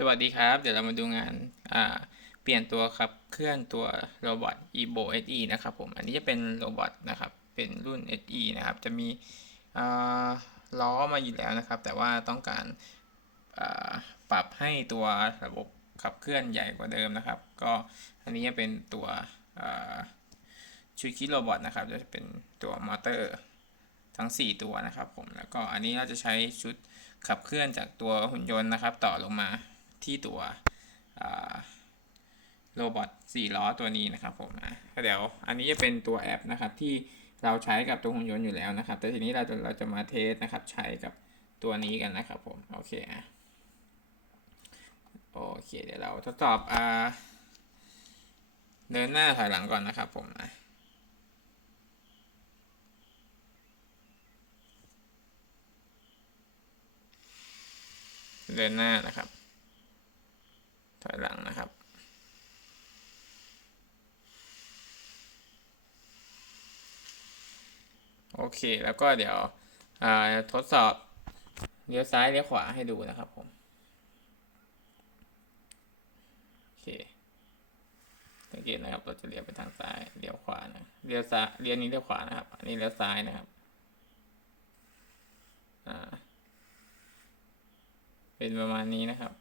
สวัสดีครับ เดี๋ยวเรามาดูงานอ่าเปลี่ยนตัวขับเคลื่อนตัวโรบอท Evo SE นะครับผม อันนี้จะเป็นโรบอทนะครับ เป็นรุ่น SE นะครับ จะมีล้อมาอยู่แล้วนะครับ แต่ว่าต้องการาปรับให้ตัวระบบขับเคลื่อนใหญ่กว่าเดิมนะครับ ก็อันนี้จะเป็นตัวอ่าชูคิโรบอทนะครับ จะเป็นตัวมอเตอร์ทั้ง 4 ตัวนะครับผม แล้วก็อันนี้เราจะใช้ชุดขับเคลื่อนจากตัวหุ่นยนต์นะครับ ต่อลงมา ที่ตัวโรบอท4ล้อตัวนี้นะครับผมอะก็เดี๋ยวอันนี้จะเป็นตัวแอปนะครับที่เราใช้กับตัวหุ่นยนต์อยู่แล้วนะครับ แต่ทีนี้เราจะเราจะมาเทสนะครับใช้กับตัวนี้กันนะครับผมโอเคอะโอเคเดี๋ยวเราทดสอบอ่าเดินหน้าถอยหลังก่อนนะครับผมอะเดินหน้านะครับ ถอยหลังนะครับ โอเคแล้วก็เดี๋ยวทดสอบเลี้ยวซ้ายเลี้ยวขวาให้ดูนะครับผม โอเคสังเกตนะครับเราจะเลี้ยวไปทางซ้ายเลี้ยวขวานะเลี้ยวซ้ายเลี้ยวนี้เลี้ยวขวานะครับ อันนี้เลี้ยวซ้ายนะครับอ่าเป็นประมาณนี้นะครับ